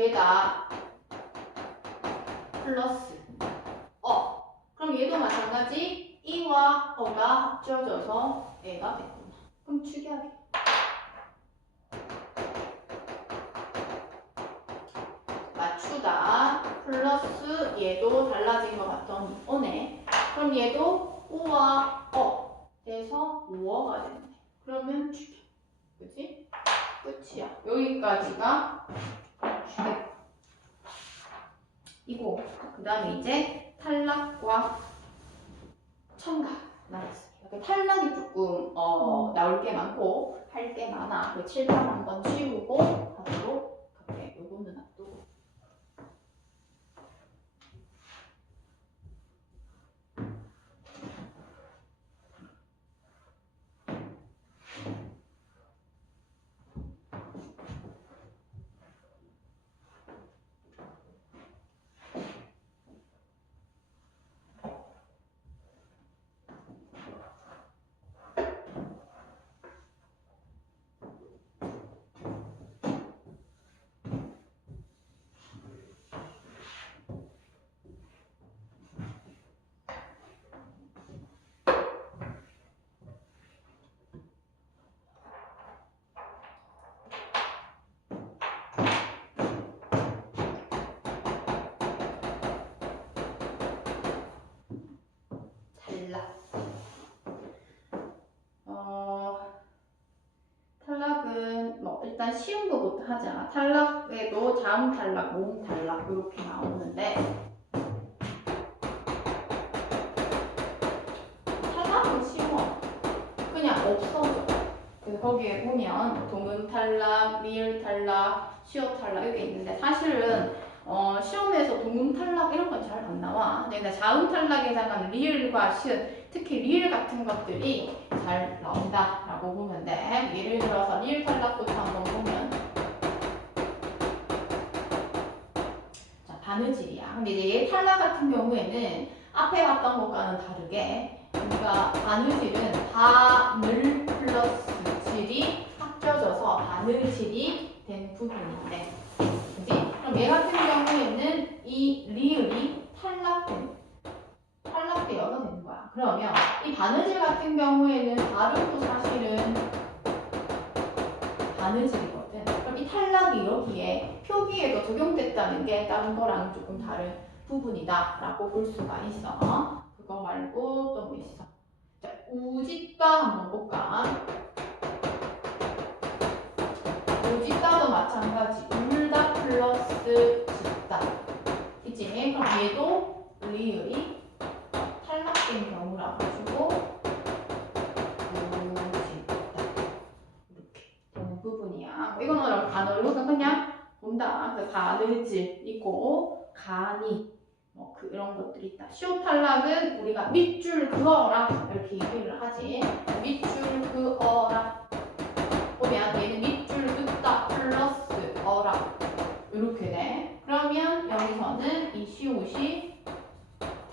되다 플러스 그럼 얘도 마찬가지 이와 어가 합쳐져서 애가 됐구나. 그럼 축약해. 맞추다 플러스 얘도 달라진 것 같더니 오네. 그럼 얘도 우와 돼서 우어가 됐네. 그러면 축약. 그치? 끝이야. 여기까지가 축약. 이거 그 다음에 이제 탈락과 첨가 나왔습니다. 탈락이 조금 나올 게 많고 할 게 많아. 그 칠판 한번 치우고 하도록 할게. 요거는 놔두고. 탈락은 뭐 일단 쉬운 거부터 하자. 탈락에도 자음 탈락, 모음 탈락 이렇게 나오는데 탈락은 쉬워. 그냥 없어져. 그래서 거기에 보면 동음 탈락, 리을 탈락, 시어 탈락 이렇게 있는데 사실은 시험에서 동음 탈락 이런 건 잘 안 나와. 근데 자음 탈락에 해당하는 리을과 시읒, 특히 리을 같은 것들이 잘 나온다라고 보면 돼. 예를 들어서 리을 탈락부터 한번 보면 자, 바느질이야. 근데 이제 얘 탈락 같은 경우에는 앞에 봤던 것과는 다르게 그러니까 바느질은 바늘 플러스 질이 합쳐져서 바느질이 된 부분인데 그지? 그럼 얘 같은 경우에는 이 리을이 탈락되어서 되는 거야. 그러면 이 바느질 같은 경우에는 발음도 사실은 바느질이거든. 그럼 이 탈락이 여기에 표기에도 적용됐다는 게 다른 거랑 조금 다른 부분이다 라고 볼 수가 있어. 그거 말고 또 뭐 있어? 자, 우짓다 한번 볼까? 우짓다도 마찬가지. 울다 플러스 짓다. 그치? 그럼 얘도 리을이 탈락된 경우라 가지고 우짓다 이렇게 되는 부분이야. 이거는 단어로 그냥 본다. 그래서 바느질 있고 가니 뭐 그런 것들이 있다. 시옷 탈락은 우리가 밑줄 그어라 이렇게 얘기를 하지. 밑줄 그어라 보면 얘는 밑줄 긋다 플러스 어라 이렇게 돼. 그러면 여기서는 이 시옷이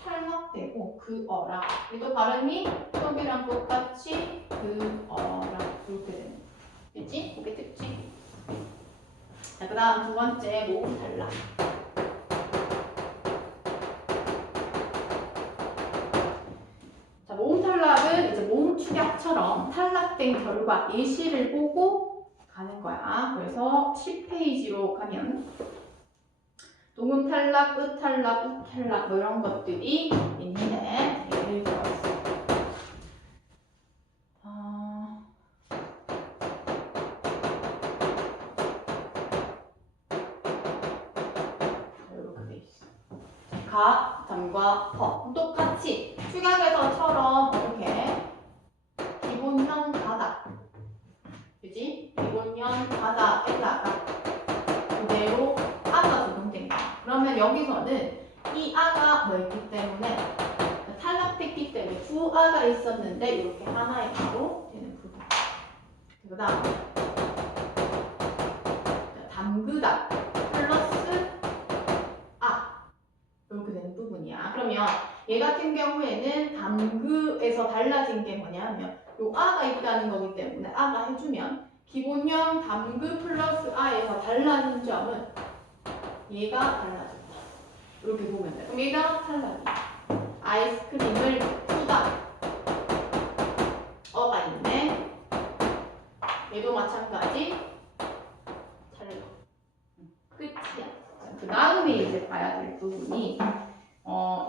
탈락되고 그어라. 또 발음이 여기랑 똑같이 그어라 이렇게 되는 거야. 그치? 그게 특징. 자, 그 다음 두 번째 모음 탈락. 자, 모음 탈락은 이제 모음 축약처럼 탈락된 결과 예시를 보고 가는 거야. 그래서 10페이지로 가면 동음 탈락, 으 탈락, 우 탈락 뭐 이런 것들이 있는데 예를 들어서 이렇게 돼 있어. 가, 담과 허 똑같이 축약에서처럼 이렇게 기본형 가다, 그지? 기본형 가다에다가 그대로 아가 적용된 거야. 그러면 여기서는 이 아가 뭐였기 때문에 탈락됐기 때문에 두 아가 있었는데 이렇게 하나의 아로 되는 부분. 그 다음 담그다 플러스 아 이렇게 되는 부분이야. 그러면 얘 같은 경우에는 담그에서 달라진 게 뭐냐면 요 아가 있다는 거기 때문에 아가 해주면 기본형 담그 플러스 아에서 달라진 점은 얘가 달라졌다. 이렇게 보면 돼. 그럼 얘가 탈락이야. 아이스크림을 푸다. 어가 있네. 얘도 마찬가지. 탈락. 끝이야. 그 다음에 이제 봐야 될 부분이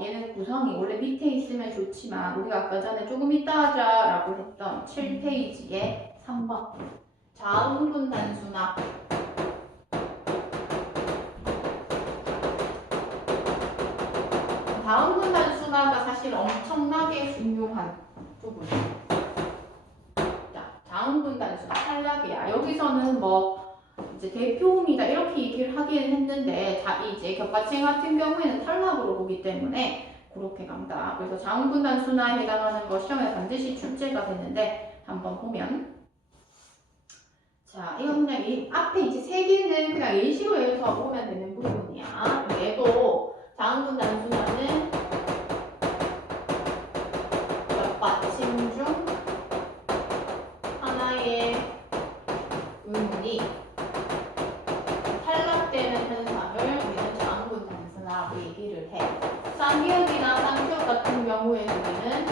얘는 구성이 원래 밑에 있으면 좋지만 우리가 아까 전에 조금 이따 하자라고 했던 7페이지에 3번 자음분 단수나 자음분 단수나가 사실 엄청나게 중요한 부분이야. 자, 자음분 단수나 탈락이야. 여기서는 뭐 이제 대표음이다 이렇게 얘기를 하기는 했는데 이제 격과칭 같은 경우에는 탈락으로 보기 때문에 그렇게 간다. 그래서 자음분 단수나에 해당하는 거 시험에 반드시 출제가 되는데 한번 보면 자 이거 그냥 이 앞에 이제 세 개는 그냥 예시로 해서 보면 되는 부분이야. 얘도 자음분 단수나는 격과칭 중 하나의 의문이 탈락되는 현상을 우리는 자음분 단수나라고 얘기를 해. 쌍기역이나 쌍기역 같은 경우에는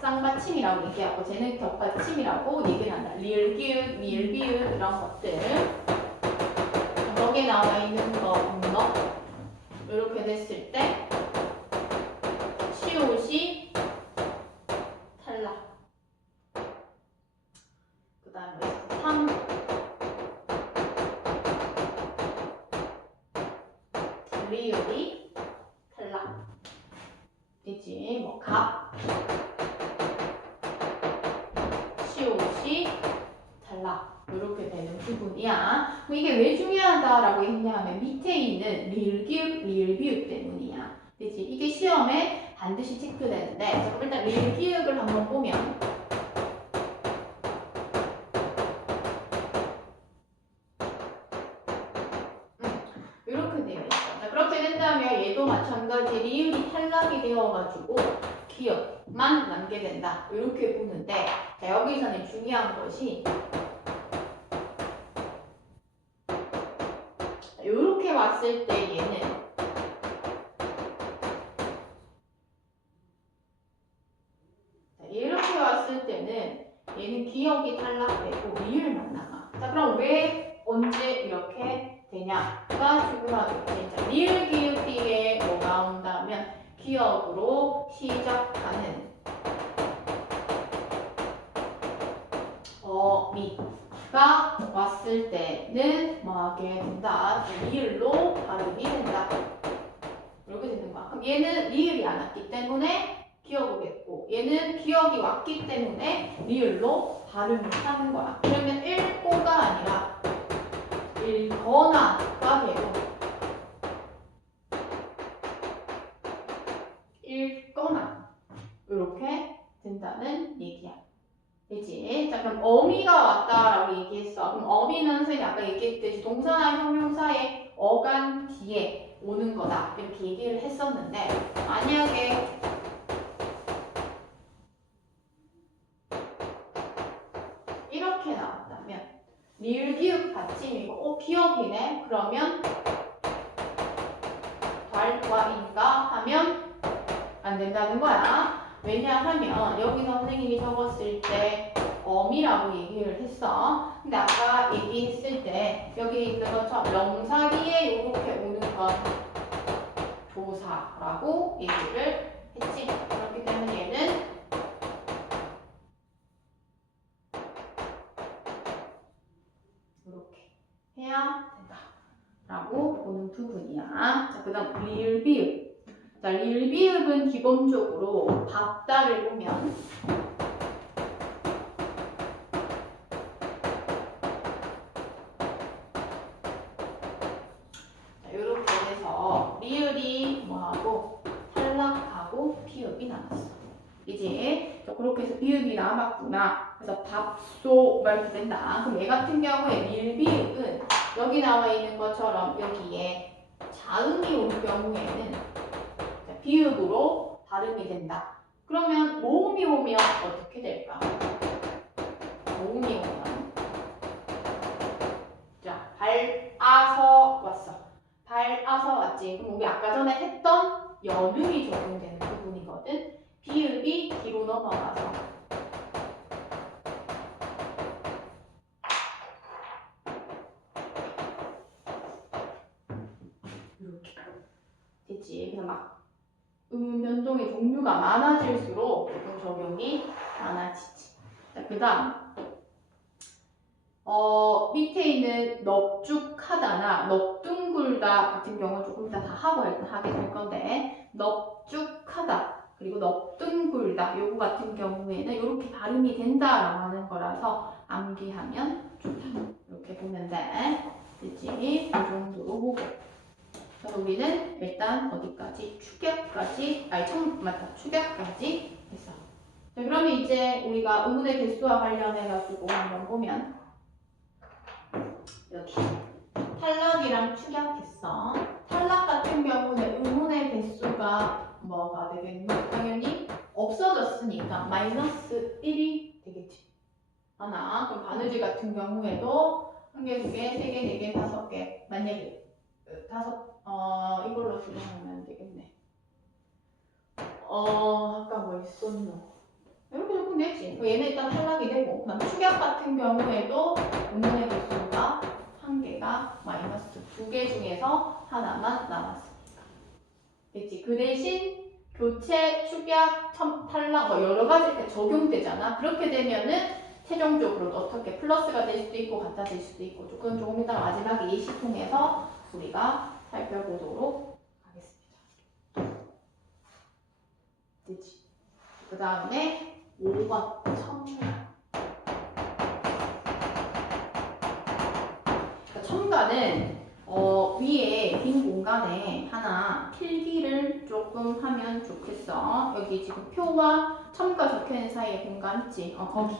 쌍받침이라고 얘기하고 쟤는 격받침이라고 얘기를 한다. 리을, 기읍, 미을, 비읍 이런 것들 거기에 나와 있는 거 이렇게 됐을 때 시옷이 탈락. 그 다음에 3 리을이 탈락. 되지? 뭐 갑 시옷이 탈락. 이렇게 되는 부분이야. 이게 왜 중요하다라고 했냐면 밑에 있는 리을기읍, 리을비읍 때문이야. 되지? 이게 시험에 반드시 체크되는데 그럼 일단 리을기읍을 한번 보면 이렇게 되어 있어. 자, 그렇게 된다면 얘도 마찬가지 리을이 탈락이 되어가지고 기억만 남게 된다. 이렇게 보는데 자, 여기서는 중요한 것이 이렇게 왔을 때 얘는 이렇게 왔을 때는 얘는 기억이 탈락되고 리을만 남아. 자 그럼 왜 언제 이렇게 되냐가 중요하겠지. 리을 기읍 뒤에 뭐가 온다면 기억으로 시작하는 어미가 왔을 때는 뭐 하게 된다. 리을로 발음이 된다. 이렇게 되는 거야. 그럼 얘는 리을이 안 왔기 때문에 기억을 했고 얘는 기억이 왔기 때문에 리을로 발음을 하는 거야. 그러면 읽고가 아니라 읽거나가 되고 읽거나 이렇게 된다는 얘기야. 되지? 자 그럼 어미가 왔다라고 얘기했어. 그럼 어미는 선생님이 아까 얘기했듯이 동사나 형용사의 어간 뒤에 오는 거다 이렇게 얘기를 했었는데 만약에 이렇게 나왔다면 리을 기읍 받침이고 기억이네. 그러면 달과인가 하면 안 된다는 거야. 왜냐하면 여기서 선생님이 적었을 때 어미라고 얘기를 했어. 근데 아까 얘기했을 때 여기 있는 것처럼 명사 뒤에 이렇게 오는 건 조사라고 얘기를 했지. 그렇기 때문에 얘는 이렇게 해야 된다 라고 보는 부분이야. 자, 그 다음 리을 비읍. 자, 리을 비읍은 기본적으로 밥다를 보면 자, 이렇게 해서 리을이 뭐하고 탈락하고 비읍이 남았어. 이제 그렇게 해서 비읍이 남았구나. 그래서 밥소 이렇게 된다. 그럼 얘 같은 경우에 리을 비읍은 여기 나와 있는 것처럼 여기에 자음이 올 경우에는 비읍으로 발음이 된다. 그러면 모음이 오면 어떻게 될까? 모음이 오면 자 발아서 왔어. 발아서 왔지. 그럼 우리 아까 전에 했던 연음이 적용되는 부분이거든. 비읍이 뒤로 넘어가서 이렇게 됐지. 그래서 막 변동의 종류가 많아질수록 조금 적용이 많아지지. 자, 그 다음 밑에 있는 넙죽하다나 넙둥굴다 같은 경우는 조금 이따 다 하고 하게 될 건데 넙죽하다 그리고 넙둥굴다 요거 같은 경우에는 이렇게 발음이 된다라고 하는 거라서 암기하면 좋다. 이렇게 보면 돼. 됐지? 이 정도로 보고 그래서 우리는 일단 어디까지? 축약까지 축약까지 했어. 자, 그러면 이제 우리가 의문의 개수와 관련해가지고 한번 보면 여기 탈락이랑 축약했어. 탈락 같은 경우는 의문의 개수가 뭐가 되겠노? 당연히 없어졌으니까 마이너스 1이 되겠지. 하나. 그럼 바느질 같은 경우에도 한 개, 두 개, 세 개, 네 개, 다섯 개. 만약에 이걸로 수정하면 되겠네. 아까 뭐 있었노? 이렇게 조금 되지. 얘는 일단 탈락이 되고, 그다음 축약 같은 경우에도 의문의 개수가 한 개가 마이너스 두 개 중에서 하나만 남았으니까. 됐지? 그 대신 교체, 축약, 탈락 뭐 여러 가지 때 적용되잖아. 그렇게 되면은 최종적으로 어떻게 플러스가 될 수도 있고 같아질 수도 있고 조금 이따 마지막에 예시 통해서 우리가 살펴보도록 하겠습니다. 됐지? 그 다음에 5번 첨가. 첨가는 위에 빈 공간에 하나 필기를 조금 하면 좋겠어. 여기 지금 표와 첨가 적혀있는 사이에 공간 있지? 거기.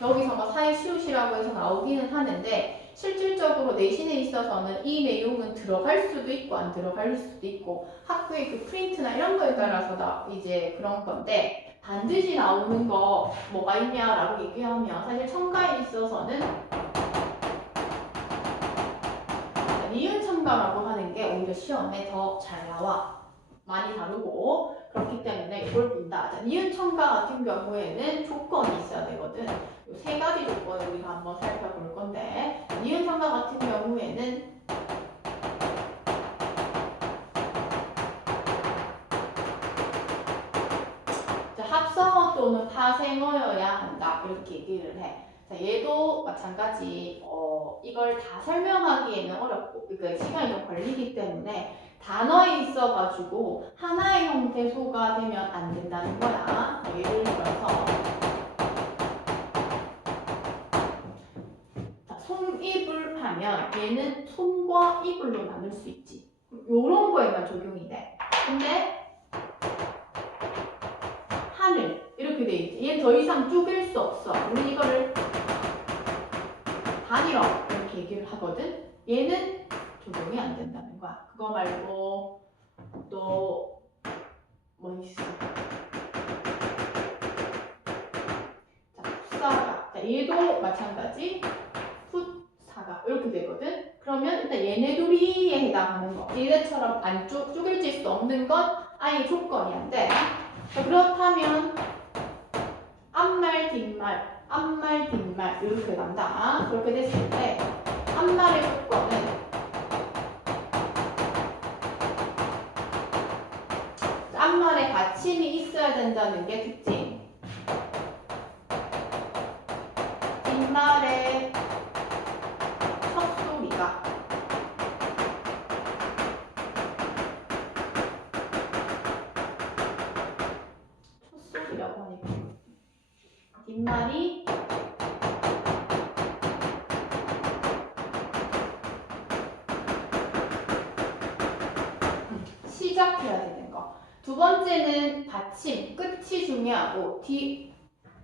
여기서 뭐 사이시옷이라고 해서 나오기는 하는데 실질적으로 내신에 있어서는 이 내용은 들어갈 수도 있고 안 들어갈 수도 있고 학교의 그 프린트나 이런 거에 따라서 이제 그런 건데 반드시 나오는 거 뭐가 있냐라고 얘기하면 사실 첨가에 있어서는 니은 첨가라고 하는 게 오히려 시험에 더 잘 나와. 많이 다루고 그렇기 때문에 이걸 본다. 자, 니은 첨가 같은 경우에는 조건이 있어야 되거든. 이 세 가지 조건을 우리가 한번 살펴볼 건데 니은 첨가 같은 경우에는 자, 합성어 또는 파생어여야 한다. 이렇게 얘기를 해. 자, 얘도 마찬가지 이걸 다 설명하기에는 어렵고 그러니까 시간이 좀 걸리기 때문에 단어에 있어가지고 하나의 형태소가 되면 안 된다는 거야. 예를 들어서 자, 손이불 하면 얘는 손과 이불로 나눌 수 있지. 요런 거에만 적용이 돼. 근데 하늘 이렇게 돼 있지. 얘는 더 이상 쪼갤 수 없어. 우리 이거를 단일어 이렇게 얘기를 하거든. 얘는 적용이 안 된다는 거야. 그거 말고 또 뭐 있어? 자, 풋사과. 자, 얘도 마찬가지. 풋사과 이렇게 되거든. 그러면 일단 얘네 둘이에 해당하는 거. 얘네처럼 안 쪼개질 수 없는 건 아예 조건이 안 돼. 자, 그렇다면 앞말, 뒷말, 앞말, 뒷말 이렇게 간다. 그렇게 됐을 때 앞말의 조건은 앞말에 받침이 있어야 된다는 게 특징. 뒷말에 첫 소리가 첫 소리라고 하니까 뒷말이 시작해야 되는 거. 두 번째는 받침, 끝이 중요하고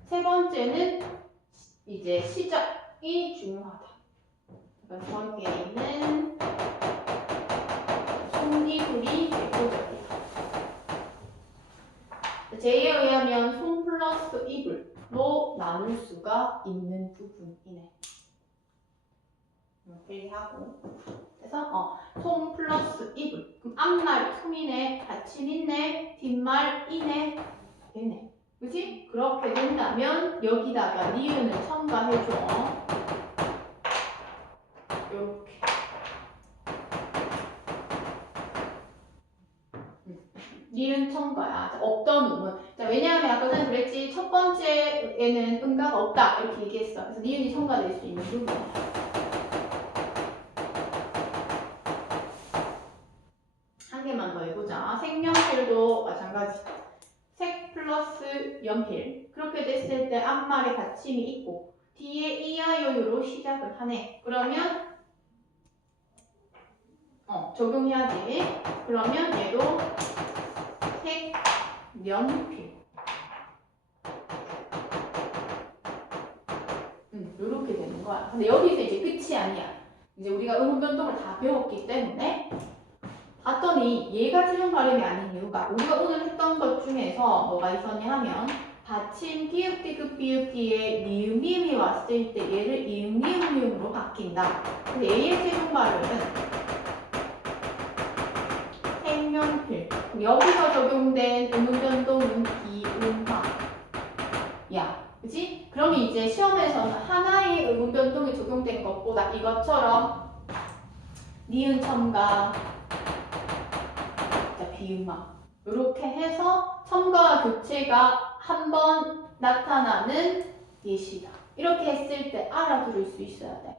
세 번째는 이제 시작이 중요하다. 그래서 여기에는 손이불이 대표적이다. 제에 의하면 손 플러스 이불로 나눌 수가 있는 부분이네. 얘기하고. 그래서 송 플러스 이불. 그럼 앞말 숨이네, 받침 있네, 뒷말 이네, 되네. 그치? 그렇게 된다면 여기다가 니은을 첨가해줘. 요렇게. 니은 첨가야. 없던 음은. 자, 왜냐하면 아까 전에 그랬지. 첫 번째에는 음가가 없다. 이렇게 얘기했어. 그래서 니은이 첨가될 수 있는 부분이야. 한 개만 더 해보자. 색연필도 마찬가지. 색 플러스 연필. 그렇게 됐을 때 앞말에 받침이 있고 뒤에 이하요유로 시작을 하네. 그러면 적용해야지. 그러면 얘도 색 연필. 이렇게 되는 거야. 근데 여기서 이제 끝이 아니야. 이제 우리가 음운 변동을 다 배웠기 때문에 봤더니 얘가 최종 발음이 아닌 이유가 우리가 오늘 했던 것 중에서 뭐가 있었냐 하면 받침 기읍 디귿 비읍 뒤에 니은 미음이 왔을 때 얘를 이응 니은 미음으로 바뀐다. 근데 얘의 최종 발음은 색연필. 여기서 적용된 음운 변동은 비음화. 야, 그치? 그러면 이제 시험에서는 하나의 음운 변동이 적용된 것보다 이것처럼 니은 첨가, 비음화 이렇게 해서 첨가와 교체가 한 번 나타나는 예시다. 이렇게 했을 때 알아들을 수 있어야 돼.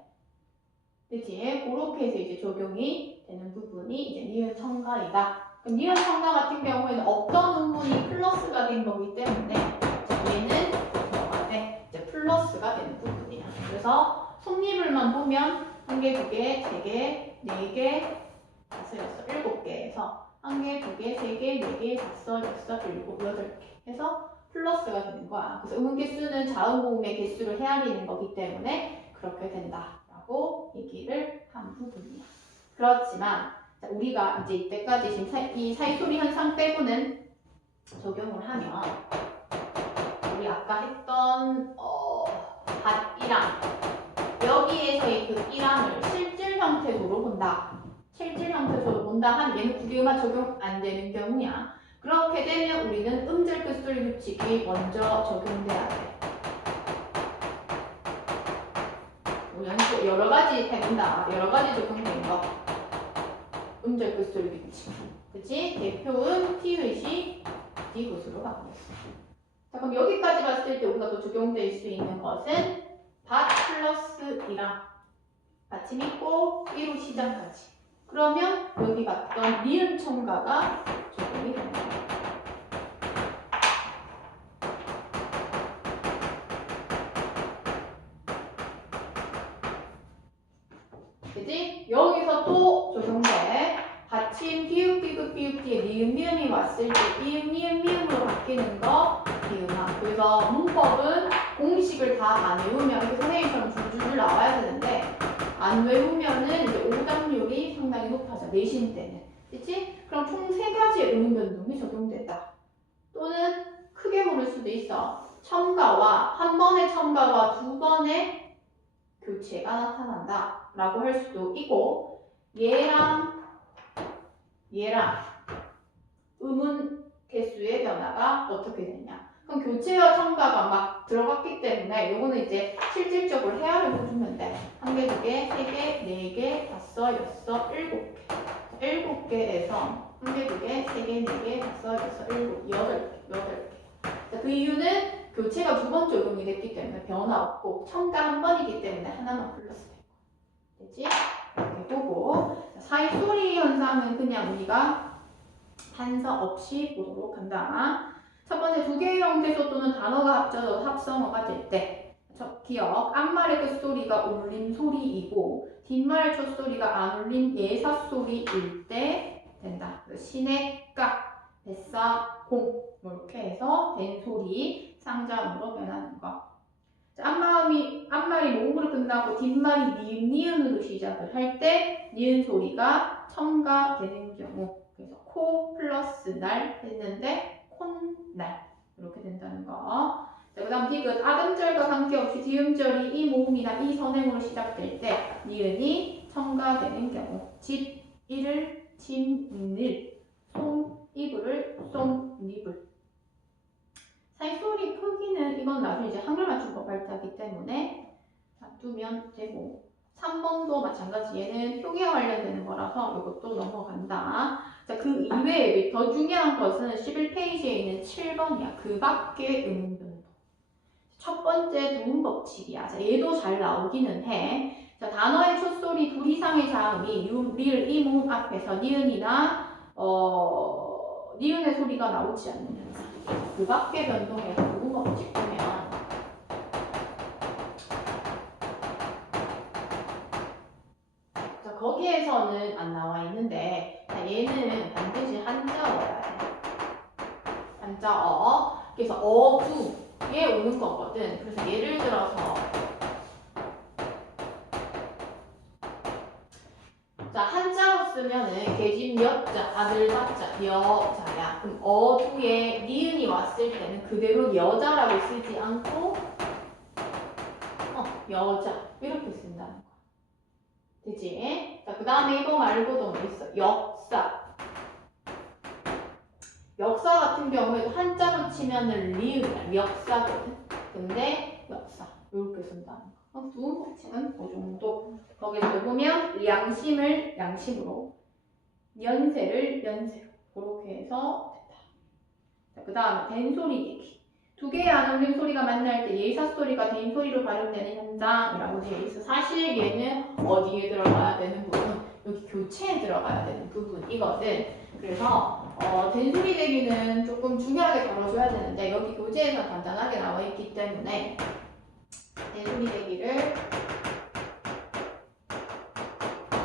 그치? 그렇게 해서 이제 적용이 되는 부분이 이제 니은 첨가이다. 그럼 니은 첨가 같은 경우에는 없던 음문이 플러스가 된 거기 때문에 얘는 뭐가 돼? 이제 플러스가 되는 부분이야. 그래서 속립을만 보면 한 개, 두 개, 세 개, 네 개, 다섯, 여섯, 일곱 개에서 한 개, 두 개, 세 개, 네 개, 다섯, 여섯, 일곱, 여덟 개 해서 플러스가 되는 거야. 그래서 음운 개수는 자음 모음의 개수를 헤아리는 거기 때문에 그렇게 된다라고 얘기를 한 부분이야. 그렇지만 우리가 이제 이때까지 지금 이 사이소리 현상 빼고는 적용을 하면 우리 아까 했던 밭이랑 여기에서의 그 이랑을 실질 형태로 본다. 실질 형태로 본다 하면 얘는 구리음화 적용 안 되는 경우야. 그렇게 되면 우리는 음절 끝소리 규칙이 먼저 적용돼야 돼. 우리는 여러 가지 해본다. 여러 가지 적용된 거. 음절 끝소리 규칙. 그치? 대표음 티읕이 디귿으로 바뀌었어. 자, 그럼 여기까지 봤을 때 우리가 또 적용될 수 있는 것은 밭 플러스 이랑 받침 있고 이로 시작하지. 그러면 여기 봤던 니은 첨가가 적용이 됩니다. 그지? 여기서 또 적용돼. 받침 비읍 비읍 비읍 뒤에 니은 미음이 왔을 때 비읍 미음 미음으로 바뀌는 거 비음화. 그래서 문법은 공식을 다 안 외우면 이렇게 선생님처럼 줄줄줄 나와야 되는데 안 외우면은 이제 오답률이 상당히 높아져. 내신 때는. 그치? 그럼 총 3가지의 음운 변동이 적용된다. 또는 크게 물을 수도 있어. 첨가와 한 번의 첨가와 두 번의 교체가 나타난다 라고 할 수도 있고 얘랑 음운 개수의 변화가 어떻게 되냐. 그럼 교체와 첨가가 막 들어갔기 때문에 요거는 이제 실질적으로 헤아려 보시면 돼. 한 개, 두 개, 세 개, 네 개, 다섯, 여섯, 일곱 개. 7개에서 한 개, 두 개, 세 개, 네 개, 다섯, 여섯, 일곱, 여덟 개. 그 이유는 교체가 두 번 적용이 됐기 때문에 변화 없고 첨가 한 번이기 때문에 하나만 플러스 되고. 됐지? 이렇게 보고 사이소리 현상은 그냥 우리가 단서 없이 보도록 한다. 첫 번째 두 개의 형태소 또는 단어가 합쳐져서 합성어가 될 때 기억, 앞말의 끝소리가 울림 소리이고 뒷말 첫소리가 안 울림 예사 소리일 때 된다. 시내까, 뱃사, 공 이렇게 해서 된 소리 쌍자음으로 변하는 거. 앞말이 모음으로 끝나고 뒷말이 니은으로 시작을 할 때 니은 소리가 첨가되는 경우. 그래서 코 플러스 날 했는데 콘날 이렇게 된다는 거. 자, 그 다음 디귿. 아음절과 관계없이 디음절이 이 모음이나 이 선행으로 시작될 때 니은이 첨가되는 경우 집, 이를, 침, 늘, 솜, 이불을, 쏨, 니불. 살소리 크기는 이건 나중에 이제 한글 맞춤법 할 때이기 때문에 놔두면 되고 3번도 마찬가지 얘는 표기와 관련되는 거라서 이것도 넘어간다. 자, 그 이외에 더 중요한 것은 11페이지에 있는 7번이야. 그 밖의 음운변동. 첫 번째 도음법칙이야. 자, 얘도 잘 나오기는 해. 자, 단어의 첫소리 둘 이상의 자음이 유, 리을, 이 모음 앞에서 니은이나 니은의 소리가 나오지 않는 현상. 그 밖의 변동에서 도음법칙 보면 자, 거기에서는 안 나와 있는데 자, 얘는 반드시 한자어야 돼. 한자어. 그래서 어두에 오는 거거든. 그래서 예를 들어서 자, 한자로 쓰면은 계집 여자, 아들 자자, 여자야. 그럼 어두에 니은이 왔을 때는 그대로 여자라고 쓰지 않고 여자 이렇게 쓴다는 거. 되지? 자, 그 다음에 이거 말고도 뭐 있어? 역사. 역사 같은 경우에도 한자로 치면은 리을이야. 역사거든. 근데 역사 이렇게 쓴다는 거. 두 법칙은 그 정도. 거기서 보면 양심을 양심으로, 연세를 연세로 그렇게 해서 된다. 자, 그 다음에 된소리내기. 두 개의 안울림 소리가 만날 때 예사 소리가 된 소리로 발음되는 현상이라고 되어 있어. 사실 얘는 어디에 들어가야 되는 부분? 여기 교체에 들어가야 되는 부분이거든. 그래서 된소리 내기는 조금 중요하게 다뤄줘야 되는데 여기 교재에서 간단하게 나와 있기 때문에 된소리 내기를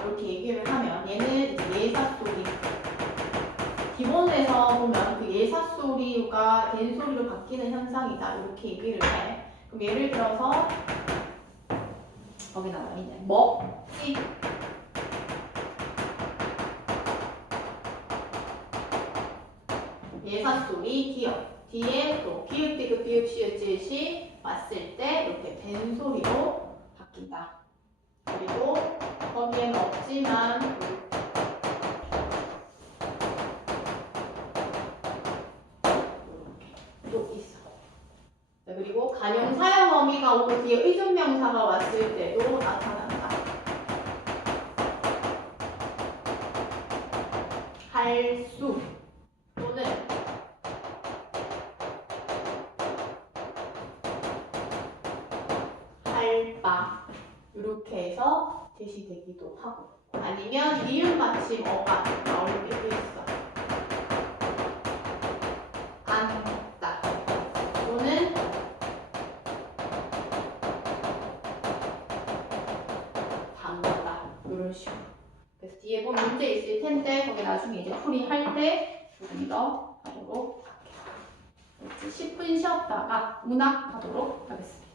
이렇게 얘기를 하면 얘는 예사 소리. 기본에서 보면 그 예사 소리가 된 소리로 바뀌는 현상이다. 이렇게 얘기를 해. 그럼 예를 들어서 거기 나와 있네. 먹지. 예사 소리 기억. 뒤에 또 기읍, 디귿, 비읍, 시읒, 지읒이 왔을 때 이렇게 된 소리로 바뀐다. 그리고 거기엔 없지만 또 있어. 자, 그리고 간용 사용 어미가 오고 뒤에 의존명사가 왔을 때도 나타난다. 할 수 또는 할 바 이렇게 해서 대시되기도 하고 아니면 니은 마침 어가 나올 때도 있어. 앉다 또는 담다 이런 식으로. 그래서 뒤에 보면 문제 있을 텐데 거기 나중에 이제 풀이할 때 조금 더 하도록 할게요. 10분 쉬었다가 문학하도록 하겠습니다.